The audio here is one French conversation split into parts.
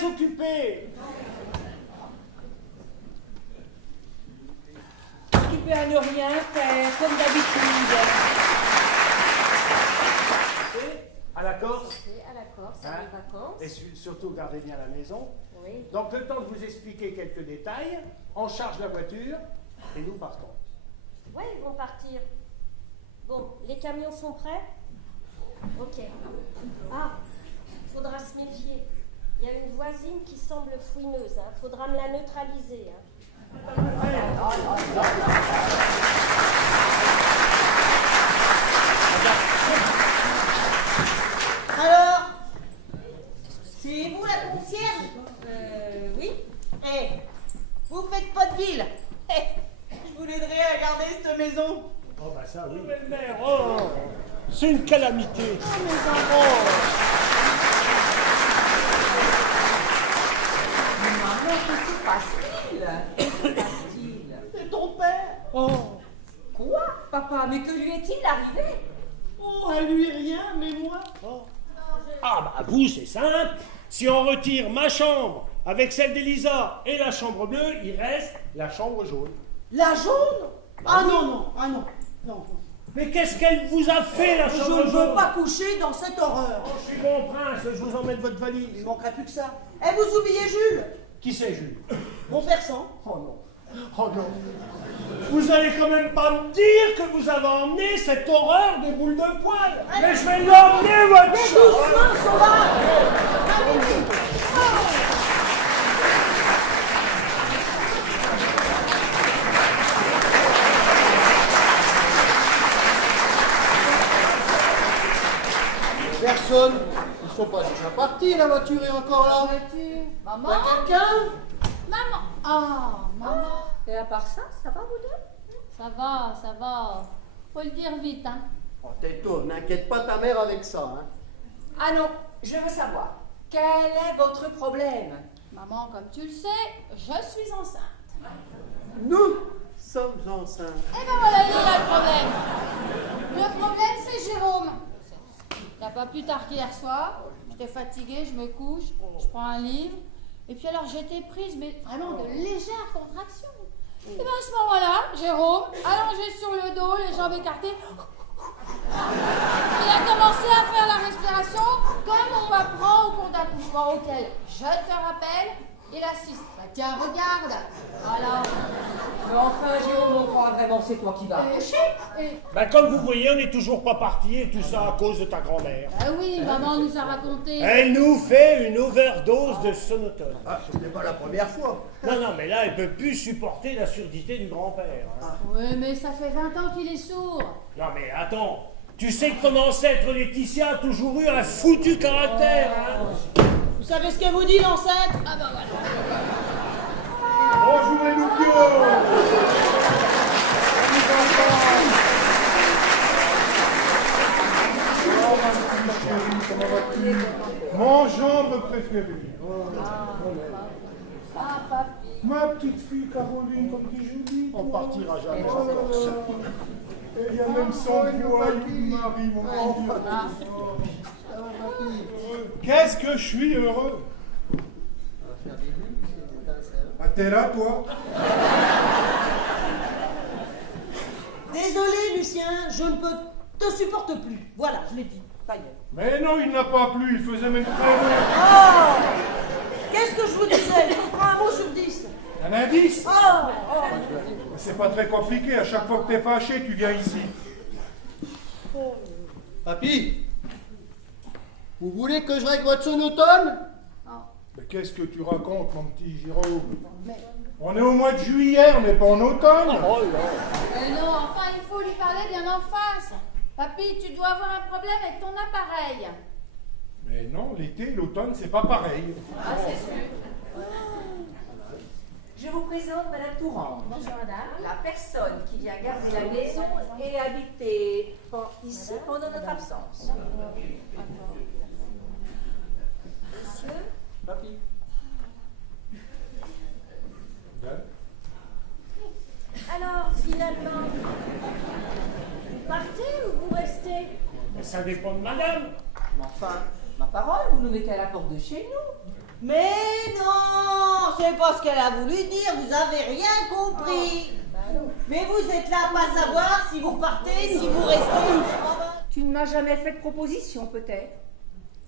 très occupé. Occupé à ne rien faire, comme d'habitude. À la Corse. À la Corse, Hein? à les vacances. Et surtout, gardez bien la maison. Oui. Donc, le temps de vous expliquer quelques détails, on charge la voiture et nous partons. Ouais, ils vont partir. Bon, les camions sont prêts? Ok. Ah, faudra se méfier. Il y a une voisine qui semble fouineuse. Hein. Faudra me la neutraliser. Hein. Alors, c'est vous la concierge? Oui. Eh, vous faites pas de ville. Je vous l'aiderai à garder cette maison. Oh, bah ça, oui. Mais le maire, oh, c'est une calamité. Oh, mes enfants. Maman, que se passe-t-il? Que se passe-t-il? C'est ton père. Oh, Quoi, papa? Mais que lui est-il arrivé? Oh, à lui rien, mais moi. ah bah vous, c'est simple. Si on retire ma chambre avec celle d'Elisa et la chambre bleue, il reste la chambre jaune. La jaune? Ah non, non, ah non, non. Mais qu'est-ce qu'elle vous a fait, la Je chambre ne jaune? veux pas coucher dans cette horreur. Oh, je suis bon prince, je vous emmène votre valise. Il manquerait plus que ça. Eh, vous oubliez Jules? Qui c'est, Jules? Mon persan. Oh non. Oh non. Vous allez quand même pas me dire que vous avez emmené cette horreur de boule de poil. Mais je vais l'emmener, votre chat. Doucement, sauvage. Allez-y. Personne. Ils sont pas déjà partis, la voiture est encore là. Maman? Pas quelqu'un? Maman! Ah, maman! Et à part ça, ça va vous deux? Ça va, ça va. Faut le dire vite, hein. Oh, Této, n'inquiète pas ta mère avec ça, hein. Ah non, je veux savoir, quel est votre problème? Maman, comme tu le sais, je suis enceinte. Nous sommes enceintes. Eh ben voilà, il est là le problème. Le problème, c'est Jérôme. Il n'y a pas plus tard qu'hier soir. J'étais fatiguée, je me couche, je prends un livre. Et puis alors, j'étais prise, mais vraiment de légères contractions. Et bien à ce moment-là, Jérôme, allongé sur le dos, les jambes écartées, il a commencé à faire la respiration comme on m'apprend au cours d'accouchement auquel, je te rappelle, il assiste. Bah tiens, regarde. Voilà. Mais enfin, Jérôme, on croit vraiment c'est toi qui vas. Bah comme vous voyez, on n'est toujours pas parti et tout ça à cause de ta grand-mère. Bah oui, maman nous a raconté. Elle nous fait une overdose de sonotone. Ah, ce n'est pas la première fois. Non, non, mais là, elle peut plus supporter la surdité du grand-père. Hein. Oui, mais ça fait 20 ans qu'il est sourd. Non, mais attends, tu sais que ton ancêtre Laetitia a toujours eu un foutu caractère. Hein. Vous savez ce que vous dit l'ancêtre? Ah bah voilà. Bonjour les loupiaux. Mon gendre préféré. Ah, papi. Ma petite fille Caroline, comme qui jolie. On partira jamais. Et il y a même son voyou mari, mon Dieu. Qu'est-ce que je suis heureux. Ah, t'es là, toi? Désolé, Lucien, je ne te supporte plus. Voilà, je l'ai dit. Ça y est. Mais non, il n'a pas plu, il faisait même très bon. Oh! Qu'est-ce que je vous disais? Je vous prends un mot sur 10. Un indice? Oh! C'est pas très compliqué, à chaque fois que t'es fâché, tu viens ici. Papy, vous voulez que je règle votre sonotone? Mais qu'est-ce que tu racontes, mon petit Jérôme? On est au mois de juillet, on n'est pas en automne. Mais non, enfin, il faut lui parler bien en face. Papy, tu dois avoir un problème avec ton appareil. Mais non, l'été, l'automne, c'est pas pareil. Ah, c'est sûr. Je vous présente Madame Tourant. Bonjour madame. La personne qui vient garder la maison et habiter ici pendant notre absence. Monsieur? Papy. Alors finalement, vous partez ou vous restez? Mais ça dépend de madame. Mais enfin, ma parole, vous nous mettez à la porte de chez nous. Mais non, c'est pas ce qu'elle a voulu dire, vous avez rien compris. Mais vous êtes là à pas savoir si vous partez, si vous restez. Tu ne m'as jamais fait de proposition, peut-être?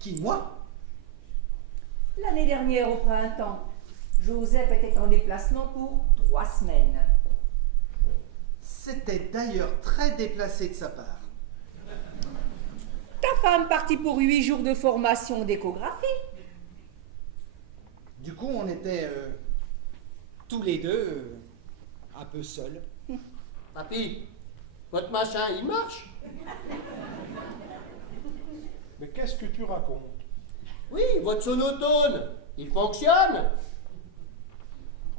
Qui, moi? L'année dernière, au printemps, Joseph était en déplacement pour 3 semaines. C'était d'ailleurs très déplacé de sa part. Ta femme partit pour 8 jours de formation d'échographie. Du coup, on était tous les deux un peu seuls. Papy, votre machin, il marche? Mais qu'est-ce que tu racontes? Oui, votre sonotone, il fonctionne?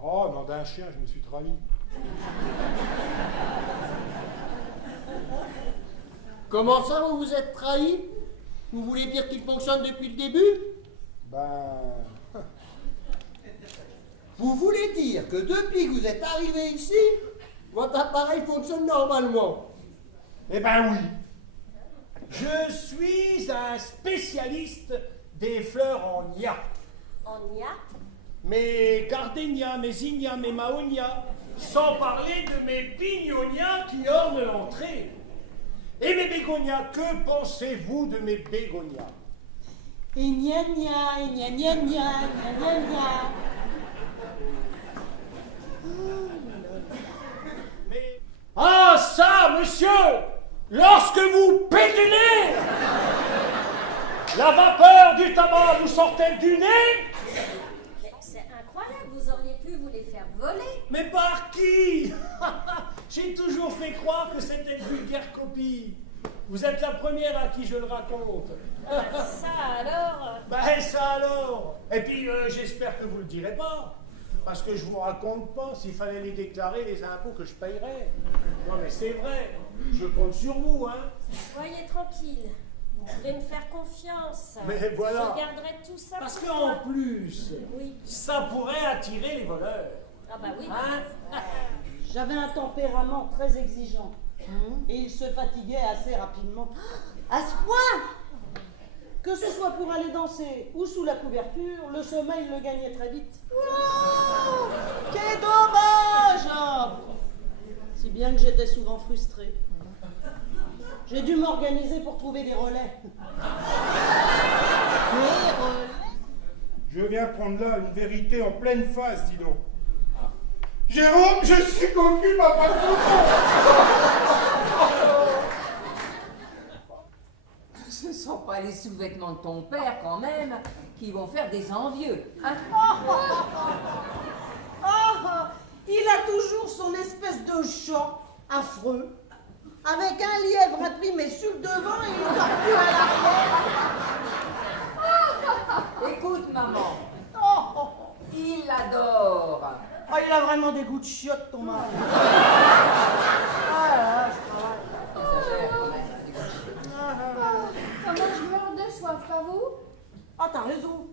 Oh, nom d'un chien, je me suis trahi. Comment ça, vous vous êtes trahi? Vous voulez dire qu'il fonctionne depuis le début? Ben... Vous voulez dire que depuis que vous êtes arrivé ici, votre appareil fonctionne normalement? Eh ben oui. Je suis un spécialiste des fleurs en nia. En nia? Mes gardénias, mes ignas, mes maonias, sans parler de mes bignonias qui ornent l'entrée. Et mes bégonias, que pensez-vous de mes bégonias? Et gna gna, et gna gna gna, gna gna gna. Mais... Ah ça, monsieur! Lorsque vous pétunez, la vapeur du tabac vous sortait du nez. Mais c'est incroyable, vous auriez pu vous les faire voler. Mais par qui? J'ai toujours fait croire que c'était de vulgaires copies. Vous êtes la première à qui je le raconte. Ça alors? Ben ça alors. Et puis j'espère que vous le direz pas. Parce que je vous raconte pas s'il fallait les déclarer, les impôts que je payerais. Non mais c'est vrai. Je compte sur vous, hein. Soyez tranquille. Vous pouvez me faire confiance. Mais voilà. Je garderai tout ça Parce pour qu'en moi. plus, Oui. ça pourrait attirer les voleurs. Ah bah oui. Hein? J'avais un tempérament très exigeant. Et il se fatiguait assez rapidement. À ce point que ce soit pour aller danser ou sous la couverture, le sommeil le gagnait très vite. Oh, quel dommage! Si bien que j'étais souvent frustrée. J'ai dû m'organiser pour trouver des relais. Des relais? Je viens prendre là une vérité en pleine face, dis donc. Jérôme, je suis connu ma façon. Ce ne sont pas les sous-vêtements de ton père, quand même, qui vont faire des envieux. Hein? Il a toujours son espèce de chat affreux, avec un lièvre imprimé sur le devant et une tortue à l'arrière. Écoute, maman, il l'adore. Oh, il a vraiment des goûts de chiottes, ton mari. Exagère, quand même. Comment je meurs de soif, pas vous? Ah, t'as raison.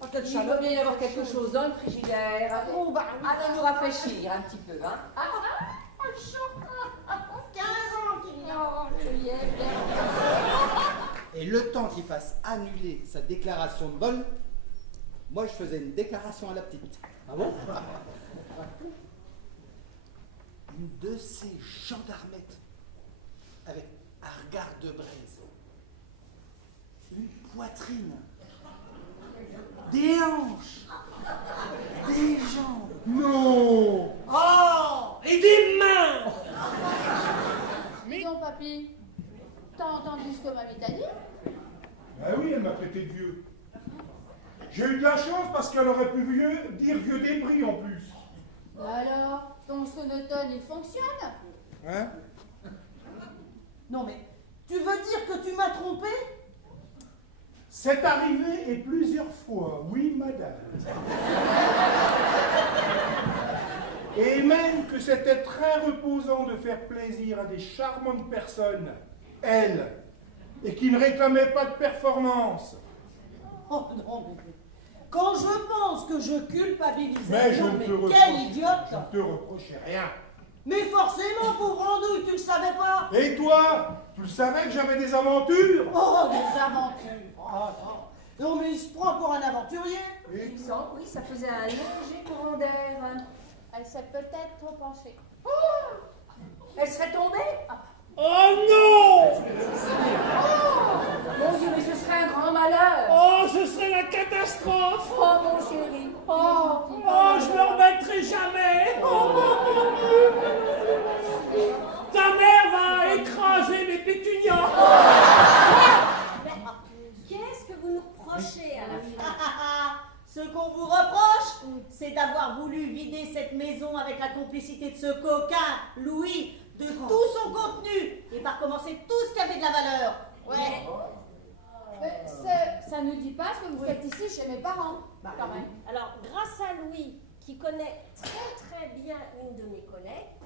Oh, quelle Il chaleur. va bien y avoir quelque chose dans le frigidaire. Oh, bah oui. Allez nous rafraîchir un petit peu, hein? 15 ans qu'il y a. Non, je y ai bien. Et le temps qu'il fasse annuler sa déclaration de vol, moi je faisais une déclaration à la petite. Ah bon? Une de ces gendarmettes avec un regard de braise, une poitrine, des hanches, des jambes. Non. Oh! Et des mains! Dis donc, papy, t'as entendu ce que mamie t'a dit? Ben oui, elle m'a traité de vieux. J'ai eu de la chance parce qu'elle aurait pu dire vieux débris en plus. Alors, ton sonotone, il fonctionne? Hein? Non, mais tu veux dire que tu m'as trompé? C'est arrivé et plusieurs fois, oui madame. Et même que c'était très reposant de faire plaisir à des charmantes personnes, elles, et qui ne réclamaient pas de performance. Oh non, mais quand je pense que je culpabilisais, Mais je non, ne mais te quel reproche, idiote! je ne te reprochais rien. Mais forcément, pauvre andouille, tu le savais pas? Et toi, tu le savais que j'avais des aventures? Oh, des aventures! Oh, non. Non, mais il se prend pour un aventurier. Il me semble, oui, ça faisait un léger courant d'air. Elle s'est peut-être trop penchée. Elle serait tombée? Oh non! Mon Dieu, mais ce serait un grand malheur. Oh, ce serait la catastrophe! Oh, mon chéri. Oh, je me remettrai jamais! Ta mère va écraser mes pétunias! Qu'est-ce que vous nous reprochez à la fin? Ce qu'on vous reproche, c'est d'avoir voulu vider cette maison avec la complicité de ce coquin, Louis, de tout son contenu, et par commencer tout ce qui avait de la valeur. Ouais. Ça ne dit pas ce que vous faites ici chez mes parents, quand même. Alors, grâce à Louis, qui connaît très bien une de mes collègues,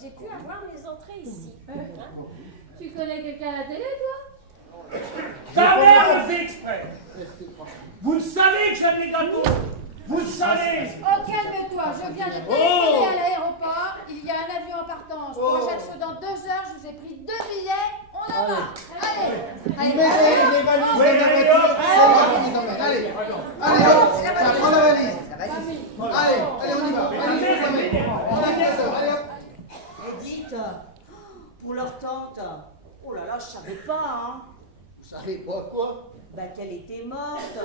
j'ai pu avoir mes entrées ici. Tu connais quelqu'un à la télé, toi? Ta mère le fait exprès! Vous le savez que j'aime les gâteaux! Vous le savez! Oh, calme-toi, je viens de téléphoner à l'aéroport. Il y a un avion en partance. Pour Ajaccio dans 2 heures, je vous ai pris 2 billets. On en va. Allez! Mettez les valises dans la voiture, c'est moi qui les emmène. Allez, allez, prends la valise. Allez, on y va. Allez, hop. Et dites, pour leur tante, oh là là, je savais pas, hein. Vous savez pas quoi? Bah qu'elle était morte.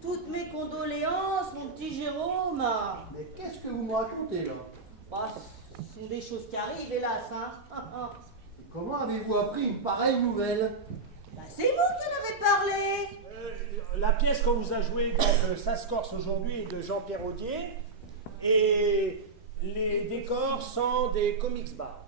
Toutes mes condoléances, mon petit Jérôme. Mais qu'est-ce que vous me racontez là? Bah, ce sont des choses qui arrivent, hélas, hein. Et comment avez-vous appris une pareille nouvelle? Bah c'est vous qui en avez parlé. La pièce qu'on vous a jouée de Ça se corse aujourd'hui est de Jean-Pierre Audier. Et les décors sont des comics bars.